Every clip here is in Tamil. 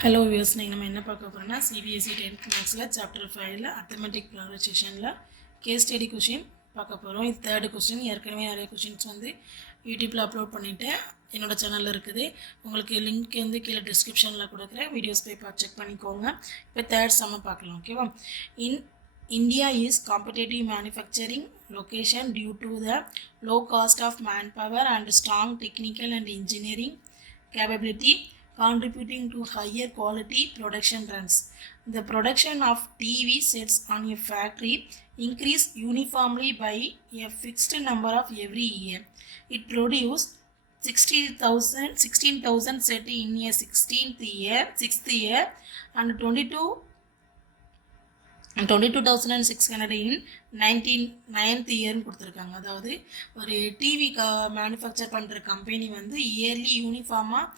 Hello viewers, நம்ம என்ன பார்க்க போறோம்னா CBSE 10th Mathsல chapter 5ல arithmetic progressionல case study question பார்க்க போறோம். இது third question. ஏற்கனவே நிறைய questions வந்து YouTubeல அப்லோட் பண்ணிட்டேன். என்னோட சேனல்ல இருக்குது. உங்களுக்கு லிங்க் வந்து கீழ descriptionல கொடுக்கிறேன். வீடியோஸ் போய் செக் பண்ணிக்கோங்க. இப்போ third sum பார்க்கலாம். ஓகேவா? India is competitive manufacturing location due to the low cost of manpower and strong technical and engineering capability, contributing to higher quality production runs. The production of TV sets on a factory increase uniformly by a fixed number of every year. It produced 16,000 sets in a 6th year and 22,600 in 9th இயர்னு கொடுத்துருக்காங்க. அதாவது ஒரு டிவி மேனுஃபேக்சர் பண்ணுற கம்பெனி வந்து இயர்லி யூனிஃபார்மாக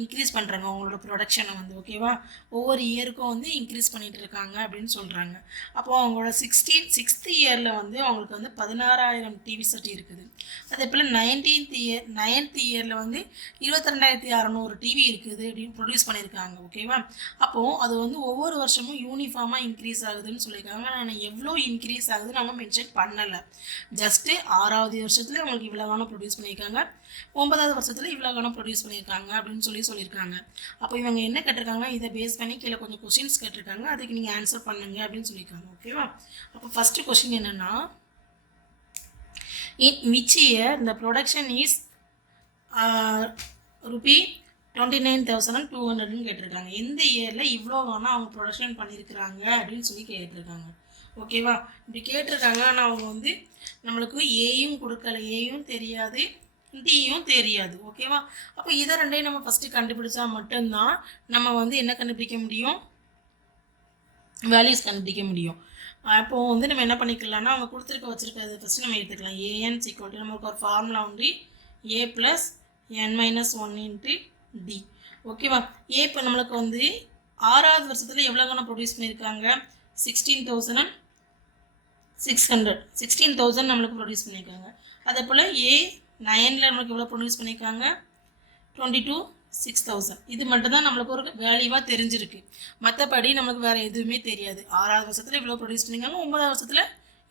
இன்க்ரீஸ் பண்ணுறாங்க அவங்களோட ப்ரொடக்ஷனை வந்து. ஓகேவா? ஒவ்வொரு இயருக்கும் வந்து இன்க்ரீஸ் பண்ணிகிட்டு இருக்காங்க அப்படின்னு சொல்கிறாங்க. அப்போது அவங்களோட 6th இயரில் வந்து அவங்களுக்கு வந்து 16,000 டிவி செட் இருக்குது. அதே போல் 9th இயரில் வந்து 22,600 டிவி இருக்குது அப்படின்னு ப்ரொடியூஸ் பண்ணியிருக்காங்க. ஓகேவா? அப்போது அது வந்து ஒவ்வொரு வருஷமும் யூனிஃபார்மாக இன்க்ரீஸ் ஆகுதுன்னு சொல்லியிருக்காங்க. நான் எவ்வளோ இன்க்ரீஸ் ஆகுதுன்னு அவங்க மென்ஷன் பண்ணலை. ஜஸ்ட்டு 6வது வருஷத்தில் அவங்களுக்கு இவ்வளோ காலம் ப்ரொடியூஸ் பண்ணியிருக்காங்க, 9வது வருஷத்தில் இவ்வளோ காலம் ப்ரொடியூஸ் பண்ணியிருக்காங்க அப்படின்னு சொல்லியிருக்காங்க. அப்போ இவங்க என்ன கேட்டிருக்காங்க, இதை பேஸ் பண்ணி கீழே கொஞ்சம் கொஸ்டின்ஸ் கேட்டிருக்காங்க, அதுக்கு நீங்கள் ஆன்சர் பண்ணுங்க அப்படின்னு சொல்லியிருக்காங்க. ஓகேவா? அப்போ ஃபஸ்ட்டு கொஸ்டின் என்னென்னா, in which year the production is rupee 29,200 கேட்டிருக்காங்க. எந்த இயரில் இவ்வளோ வேணால் அவங்க ப்ரொடக்ஷன் பண்ணியிருக்கிறாங்க அப்படின்னு சொல்லி கேட்டிருக்காங்க. ஓகேவா? இப்படி கேட்டிருக்காங்க. ஆனால் அவங்க வந்து நம்மளுக்கு ஏயும் கொடுக்கல, ஏயும் தெரியாது, டியும் தெரியாது. ஓகேவா? அப்போ இதை ரெண்டையும் நம்ம ஃபஸ்ட்டு கண்டுபிடிச்சா மட்டும்தான் நம்ம வந்து என்ன கண்டுபிடிக்க முடியும், வேல்யூஸ் கண்டுபிடிக்க முடியும். அப்போது வந்து நம்ம என்ன பண்ணிக்கலாம்னா, அவங்க வச்சுருக்கிறது ஃபஸ்ட்டு நம்ம எடுத்துக்கலாம். ஏஎன் ஈக்குவல் நமக்கு ஒரு ஃபார்முலா உண்டு, ஏ plus N minus 1 into D. ஓகேவா? ஏ இப்போ நம்மளுக்கு வந்து 6வது வருஷத்தில் எவ்வளோ கணம் ப்ரொடியூஸ் பண்ணியிருக்காங்க, 16,000 நம்மளுக்கு ப்ரொடியூஸ் பண்ணியிருக்காங்க. அதே போல் A9ல் நம்மளுக்கு எவ்வளோ ப்ரொடியூஸ் பண்ணியிருக்காங்க, 22,600. இது மட்டும் தான் நம்மளுக்கு ஒரு வேல்யூவாக தெரிஞ்சிருக்கு. மற்றபடி நம்மளுக்கு வேறு எதுவுமே தெரியாது. 6வது வருஷத்தில் இவ்வளோ ப்ரொடியூஸ் பண்ணியிருக்காங்க, 9வது வருஷத்தில்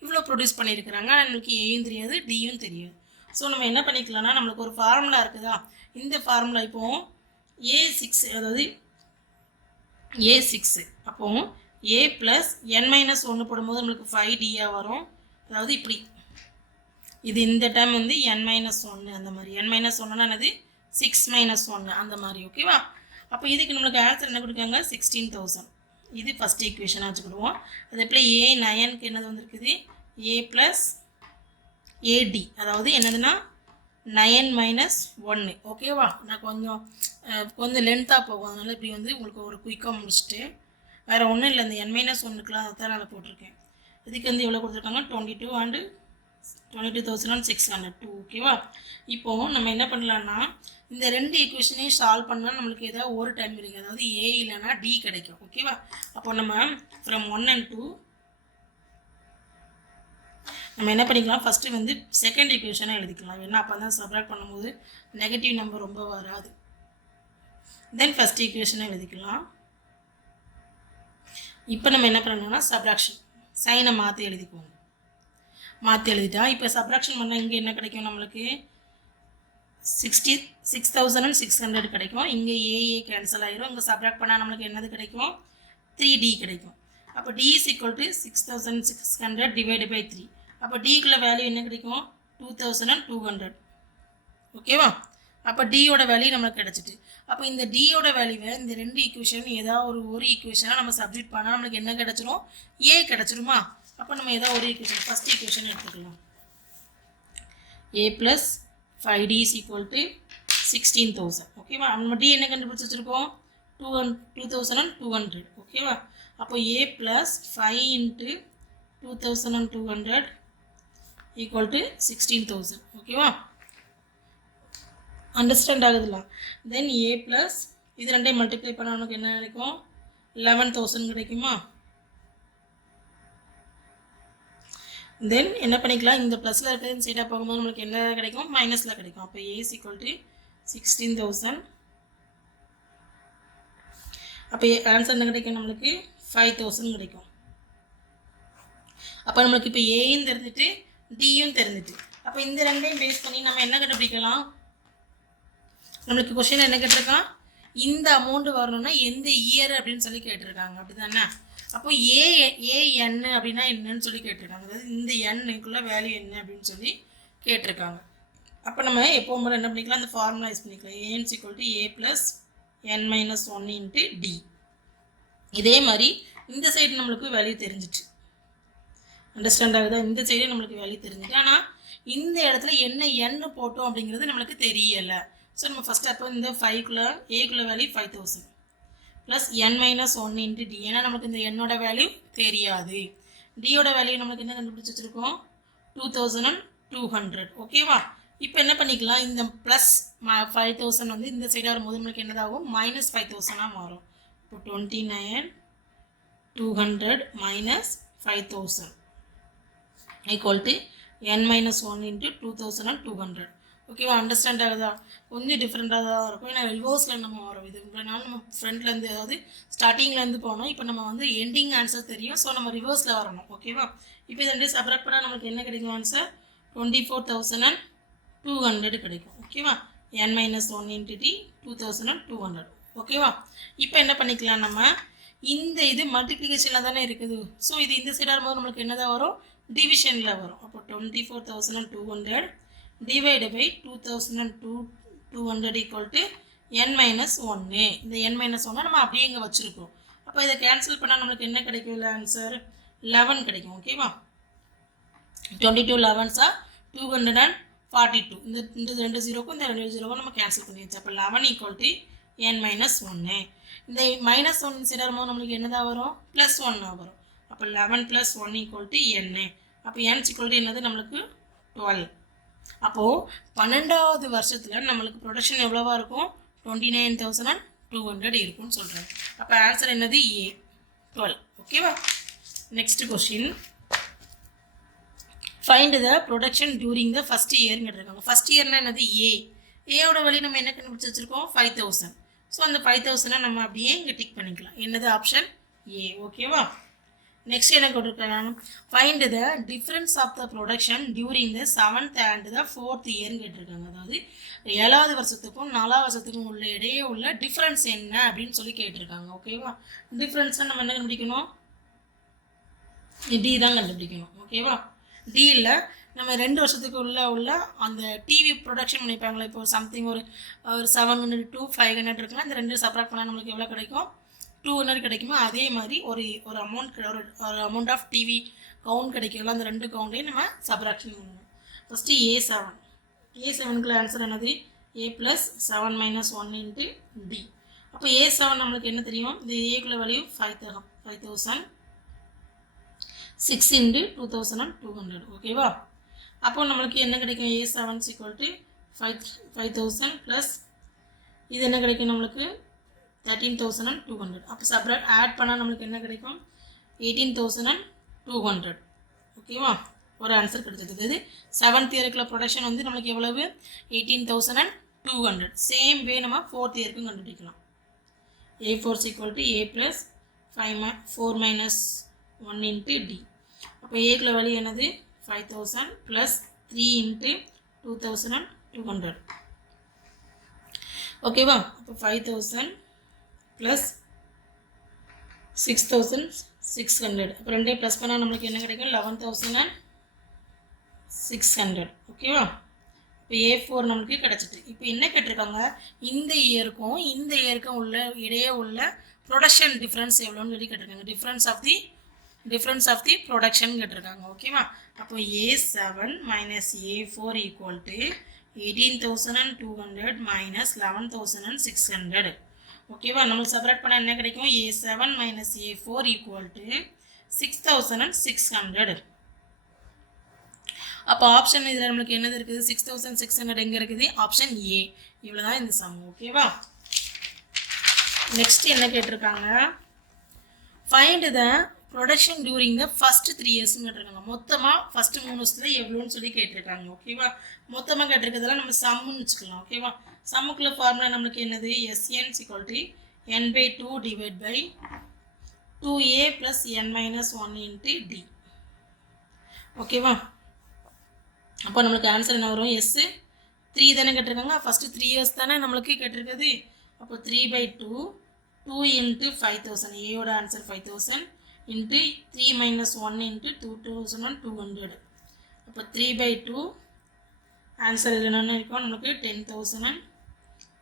இவ்வளோ ப்ரொடியூஸ் பண்ணியிருக்கிறாங்க. ஆனால் நம்மளுக்கு ஏயும் தெரியாது, டியும் தெரியாது. ஸோ நம்ம என்ன பண்ணிக்கலாம்னா, நம்மளுக்கு ஒரு ஃபார்முலா இருக்குதா, இந்த ஃபார்முலா இப்போது A6, அதாவது A6 அப்போது A ப்ளஸ் என் மைனஸ் 1 போடும்போது நம்மளுக்கு 5Dயாக வரும். அதாவது இப்படி இது இந்த டைம் வந்து n மைனஸ் 1 அந்த மாதிரி. n மைனஸ் 1னா என்னது, 6 மைனஸ் 1 அந்த மாதிரி. ஓகேவா? அப்போ இதுக்கு நம்மளுக்கு ஆன்சர் என்ன கொடுக்காங்க, 16,000. இது ஃபஸ்ட் ஈக்குவேஷனாக வச்சுக்கிடுவோம். அதே போல் A9க்கு என்னது வந்துருக்குது, A ப்ளஸ் AD, அதாவது என்னதுன்னா 9 மைனஸ் 1. ஓகேவா? நான் கொஞ்சம் லென்த்தாக போகும், அதனால் இப்படி வந்து உங்களுக்கு ஒரு குயிக்காக முடிச்சுட்டு, வேறு ஒன்றும் இல்லை, இந்த n மைனஸ் 1க்குலாம் அதை தான் நான் போட்டிருக்கேன். இதுக்கு வந்து எவ்வளோ கொடுத்துருக்காங்க, 22,602. ஓகேவா? இப்போது நம்ம என்ன பண்ணலான்னா, இந்த ரெண்டு ஈக்குவேஷனையும் சால்வ் பண்ணால் நம்மளுக்கு ஏதாவது ஒரு டைம் கிடைக்கும், அதாவது ஏ இல்லைன்னா டி கிடைக்கும். ஓகேவா? அப்போ நம்ம ஃப்ரம் 1 and 2 நம்ம என்ன பண்ணிக்கலாம், ஃபஸ்ட்டு வந்து செகண்ட் ஈக்குவேஷனாக எழுதிக்கலாம். ஏன்னா அப்போ தான் சப்ராக்ட் பண்ணும்போது நெகட்டிவ் நம்பர் ரொம்ப வராது. தென் ஃபஸ்ட் ஈக்குவேஷனாக எழுதிக்கலாம். இப்போ நம்ம என்ன பண்ணணும்னா, சப்ராக்ஷன் சைனை மாற்றி எழுதிக்குவோம். மாற்றி எழுதிட்டா இப்போ சப்ராக்ஷன் பண்ணால் இங்கே என்ன கிடைக்கும், நம்மளுக்கு 66,600 கிடைக்கும். இங்கே ஏஏ கேன்சல் ஆகிரும். இங்கே சப்ராக்ட் பண்ணால் நம்மளுக்கு என்னது கிடைக்கும், 3D கிடைக்கும். அப்போ D is equal to 6,600 divided by 3. அப்போ டிக்குள்ள வேல்யூ என்ன கிடைக்கும், 2,200. ஓகேவா? அப்போ டியோட வேல்யூ நம்மளுக்கு கிடச்சிட்டு, அப்போ இந்த டியோட வேல்யூவை இந்த ரெண்டு ஈக்குவேஷன் ஏதாவது ஒரு ஈக்குவேஷனாக நம்ம சப்ஸ்டிட் பண்ணால் நம்மளுக்கு என்ன கிடச்சிரும், ஏ கிடச்சிருமா? அப்போ நம்ம ஏதாவது ஒரு ஈக்குவேஷன் ஃபஸ்ட் ஈக்குவேஷன் எடுத்துக்கலாம். ஏ plus 5D is equal to 16,000. ஓகேவா? நம்ம டி என்ன கண்டுபிடிச்சி வச்சுருக்கோம், 2,200. ஓகேவா? அப்போ ஏ ப்ளஸ் 5 இன்ட்டு 2,200 ஈக்குவல் டு 16,000. ஓகேவா? அண்டர்ஸ்டாண்ட் ஆகுதுல்ல? தென் ஏ ப்ளஸ் இது ரெண்டையும் மல்டிப்ளை பண்ண நமக்கு என்ன கிடைக்கும், 11,000 கிடைக்குமா? தென் என்ன பண்ணிக்கலாம், இந்த ப்ளஸில் இருக்கிறது இந்த சைடாக போகும்போது நம்மளுக்கு என்ன கிடைக்கும், மைனஸில் கிடைக்கும். அப்போ ஏ இஸ் ஈக்குவல் டு 16,000 அப்போ ஆன்சர் என்ன கிடைக்கும் நம்மளுக்கு 5000 கிடைக்கும். அப்போ நம்மளுக்கு இப்போ ஏயும் தெரிஞ்சுட்டு டியும் தெரிஞ்சுட்டு, அப்போ இந்த ரெண்டையும் பேஸ் பண்ணி நம்ம என்ன கண்டுபிடிக்கலாம்? நம்மளுக்கு கொஸ்டின் என்ன கேட்டிருக்கான், இந்த அமௌண்ட் வரணும்னா எந்த இயர் அப்படின்னு சொல்லி கேட்டிருக்காங்க, அப்படி தானே? அப்போ ஏஎன் அப்படின்னா என்னன்னு சொல்லி கேட்டிருக்காங்க, அதாவது இந்த எண்ணுக்குள்ள வேல்யூ என்ன அப்படின்னு சொல்லி கேட்டிருக்காங்க. அப்போ நம்ம எப்போ முறை என்ன பண்ணிக்கலாம், அந்த ஃபார்முலா யூஸ் பண்ணிக்கலாம். A N equal to A plus N minus 1 into D. இதே மாதிரி இந்த சைடு நம்மளுக்கு வேல்யூ தெரிஞ்சிச்சு. அண்டர்ஸ்டாண்ட் ஆகுதா? இந்த சைடு நம்மளுக்கு வேல்யூ தெரிஞ்சுட்டு, ஆனால் இந்த இடத்துல என்ன எண்ணு போட்டோம் அப்படிங்கிறது நம்மளுக்கு தெரியலை. ஸோ நம்ம ஃபஸ்ட்டு அப்போ இந்த 5குள்ளே ஏக்குள்ளே value 5000 plus N minus 1 into D. ஏன்னா நமக்கு இந்த என்னோட வேல்யூ தெரியாது. டியோட வேல்யூ நம்மளுக்கு என்ன கண்டுபிடிச்சி வச்சுருக்கோம், 2200. ஓகேவா? இப்போ என்ன பண்ணிக்கலாம், இந்த ப்ளஸ் 5000 வந்து இந்த சைடாக வரும்போது நம்மளுக்கு என்னதாகும், மைனஸ் 5000 மாறும். இப்போ 29200 minus 5000 equal to n minus 1 into 2200. ஓகேவா? அண்டர்ஸ்டாண்ட் ஆகுதா? கொஞ்சம் டிஃப்ரெண்ட்டாக தான் இருக்கும். ஏன்னா ரிவர்ஸில் நம்ம வரோம். இது இவ்வளோனாலும் நம்ம ஃப்ரண்ட்லேருந்து, அதாவது ஸ்டார்டிங்லேருந்து போனோம். இப்போ நம்ம வந்து எண்டிங் ஆன்சர் தெரியும். ஸோ நம்ம ரிவர்ஸில் வரணும். ஓகேவா? இப்போ இதை ரெண்டு செப்பரேட் பண்ணால் நம்மளுக்கு என்ன கிடைக்கும் ஆன்சர், 24200 கிடைக்கும். ஓகேவா? n minus 1 into t 2200. ஓகேவா? இப்போ என்ன பண்ணிக்கலாம், நம்ம இந்த இது மல்டிப்ளிகேஷனில் தானே இருக்குது. ஸோ இது இந்த சைடாக இருக்கும்போது நம்மளுக்கு என்னதான் வரும், டிவிஷனில் வரும். அப்போ 24200 divided by 2200 equal to n minus 1. இந்த n minus 1 நம்ம அப்படியே இங்கே வச்சுருக்கோம். அப்போ இதை கேன்சல் பண்ணால் நம்மளுக்கு என்ன கிடைக்கும், இல்லை ஆன்சர் 11 கிடைக்கும். ஓகேவா? 22 11s are 242. இந்த ரெண்டு ஜீரோக்கும் இந்த ரெண்டு ஜீரோக்கும் நம்ம கேன்சல் பண்ணியாச்சு. அப்போ 11 equal to n minus 1. இந்த மைனஸ் 1 சைடாக இருக்கும்போது நம்மளுக்கு என்னதான் வரும், ப்ளஸ் 1 வரும். அப்போ 11 + 1 equal to n. அப்போ n equal to என்னது நம்மளுக்கு 12. அப்போது 12வது வருஷத்தில் நம்மளுக்கு ப்ரொடக்ஷன் எவ்வளோவா இருக்கும், 29200 இருக்கும்னு சொல்கிறேன். அப்போ ஆன்சர் என்னது, ஏ 12. ஓகேவா? Next question, find the production during the first இயர்னு கேட்டிருக்காங்க. ஃபஸ்ட் இயர்னா என்னது, ஏயோட வழி நம்ம என்ன கண்டுபிடிச்சி வச்சுருக்கோம், 5000. ஸோ அந்த 5000 நம்ம அப்படியே இங்கே டிக் பண்ணிக்கலாம். என்னது, ஆப்ஷன் ஏ. ஓகேவா? நெக்ஸ்ட் என்ன கொடுத்துருக்காங்க, find the difference of the production during the 7th and the 4th இயர்னு கேட்டிருக்காங்க. அதாவது 7வது வருஷத்துக்கும் 4வது வருஷத்துக்கும் உள்ள இடையே உள்ள டிஃப்ரென்ஸ் என்ன அப்படின்னு சொல்லி கேட்டிருக்காங்க. ஓகேவா? டிஃப்ரென்ஸ்னால் நம்ம என்ன கண்டுபிடிக்கணும், டி தான் கண்டுபிடிக்கணும். ஓகேவா? டி இல்லை, நம்ம 2 வருஷத்துக்கு உள்ள அந்த டிவி ப்ரொடக்ஷன் பண்ணிப்பாங்களே, இப்போ சம்திங் ஒரு 700 to 500 இருக்குன்னா இந்த ரெண்டு சப்ராக்ட் பண்ணால் நம்மளுக்கு எவ்வளோ கிடைக்கும், 200 கிடைக்குமா? அதே மாதிரி ஒரு அமௌண்ட் ஆஃப் டிவி கவுண்ட் கிடைக்கும்ல, அந்த ரெண்டு கவுண்ட்டையும் நம்ம சப்ராக்ஷன் பண்ணணும். ஃபஸ்ட்டு ஏ7க்குள்ள ஆன்சர் என்னது, ஏ ப்ளஸ் 7 minus 1 இன்ட்டு டி. அப்போ ஏ7 நம்மளுக்கு என்ன தெரியும், இந்த ஏக்குள்ள வேல்யூ 5000 6 into 2200. ஓகேவா? அப்போ நம்மளுக்கு என்ன கிடைக்கும், ஏ7 equal to 5000 ப்ளஸ் இது என்ன கிடைக்கும் நம்மளுக்கு 13200. அப்போ சப்ராக்ட் ஆட் பண்ணால் நம்மளுக்கு என்ன கிடைக்கும், 18200. ஓகேவா? ஒரு ஆன்சர் கிடைச்சது. இது 7th இயருக்குள்ள ப்ரொடக்ஷன் வந்து நம்மளுக்கு எவ்வளவு, 18200. சேம் வே நம்ம 4th இயருக்கும் கண்டுபிடிக்கலாம். A4 equal to A plus 4 minus 1 into D. அப்போ ஏக்குள்ள வேல்யூ என்னது, 5000 ப்ளஸ் 3 into 2200. ஓகேவா? அப்போ 5000 ப்ளஸ் 6600. அப்போ ரெண்டே ப்ளஸ் பண்ணால் நம்மளுக்கு என்ன கிடைக்கும், 11600. ஓகேவா? இப்போ A4 நம்மளுக்கு கிடச்சிட்டு. இப்போ என்ன கேட்டிருக்காங்க, இந்த இயருக்கும் இந்த இயருக்கும் இடையே உள்ள ப்ரொடக்ஷன் டிஃப்ரென்ஸ் எவ்வளோன்னு சொல்லி கேட்டிருக்காங்க. டிஃப்ரென்ஸ் ஆஃப் தி ப்ரொடக்ஷன் கேட்டிருக்காங்க. ஓகேவா? அப்போ A7 minus A4 equal to 18200 minus 11600. ஓகேவா? நம்ம செப்பரேட் பண்ணால் என்ன கிடைக்கும், A7 minus A4 equal to 6600. அப்போ ஆப்ஷன் இதில் நம்மளுக்கு என்னது இருக்குது, 6600 எங்கே இருக்குது, ஆப்ஷன் ஏ. இவ்வளோ தான் இந்த சம். ஓகேவா? நெக்ஸ்ட் என்ன கேட்டிருக்காங்க, find the production during the first 3 இயர்ஸ்னு கேட்டிருக்காங்க. மொத்தமாக ஃபஸ்ட்டு 3 வருஷத்தில் எவ்வளோன்னு சொல்லி கேட்டிருக்காங்க. ஓகேவா? மொத்தமாக கேட்டிருக்கிறதெல்லாம் நம்ம சம்முன்னு வச்சுக்கலாம். ஓகேவா? சம்முக்குள்ள ஃபார்முலா நம்மளுக்கு என்னது, SN equal to n by 2 divided by 2a plus n minus 1 into d. ஓகேவா? அப்போ நம்மளுக்கு ஆன்சர் என்ன வரும்? எஸ் 3 தானே கேட்டிருக்காங்க. ஃபஸ்ட்டு 3 இயர்ஸ் தானே நம்மளுக்கு கேட்டிருக்குது. அப்போ 3 by 2 2 into 5000. ஏயோட ஆன்சர் 5000 into 3 minus 1 into 2200. அப்போ 3 by 2 ஆன்சர் என்னென்னு இருக்கும் நம்மளுக்கு 10,000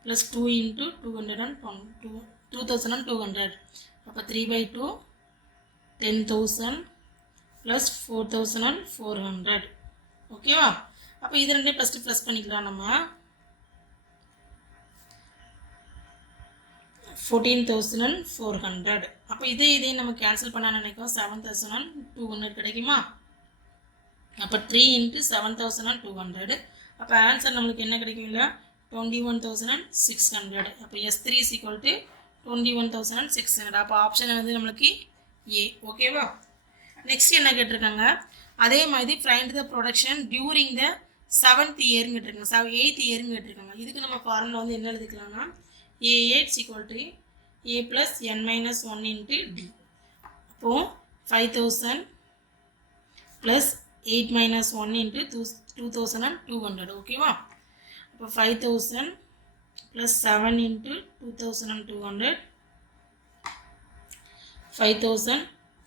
plus 2 into 2200. அப்போ 3 by 2 10,000 plus 4,400. ஓகேவா? அப்போ இது ரெண்டே ஃபஸ்ட்டு ப்ளஸ் பண்ணிக்கலாம். நம்ம 14,400. அப்போ இதையும் நம்ம கேன்சல் பண்ண நினைக்கும் 7,200 கிடைக்குமா? அப்போ 3 into 7,200. அப்போ ஆன்சர் நம்மளுக்கு என்ன கிடைக்கும் இல்லை 21,600. அப்போ S3 is equal to 21,600. அப்போ ஆப்ஷன் வந்து நம்மளுக்கு ஏ. ஓகேவா? நெக்ஸ்ட் என்ன கேட்டிருக்காங்க, அதே மாதிரி find the production during the 7th இயர்னு கேட்டிருக்காங்க, 8th இயர்னு கேட்டிருக்காங்க. இதுக்கு நம்ம ஃபார்முலா வந்து என்ன எழுதிக்கலாம்னா A8 is equal to A plus n minus 1 into D. அப்போது 5,000 plus 8 minus 1 into 2,200. ஓகேவா? அப்போ 5,000 plus 7 into 2,200. 5,000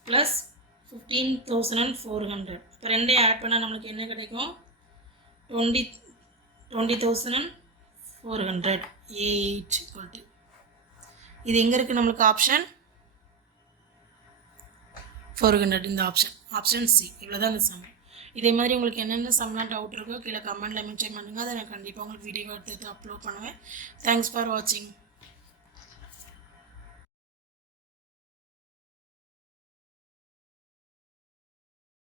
plus 15,400. இப்போ ரெண்டையும் ஆட் பண்ணால் நம்மளுக்கு என்ன கிடைக்கும் 20,400. A8 equal to இது எங்கே இருக்குது நம்மளுக்கு ஆப்ஷன் 400. இந்த ஆப்ஷன் சி. இவ்வளோதான் இந்த சம். இதே மாதிரி உங்களுக்கு என்னென்ன சம்லாம் டவுட் இருக்கோ கீழே கமெண்ட்டில் மென்ஷன் பண்ணுங்கள். அதை நான் கண்டிப்பாக உங்களுக்கு வீடியோ எடுத்து அப்லோட் பண்ணுவேன். தேங்க்ஸ் ஃபார் வாட்சிங்.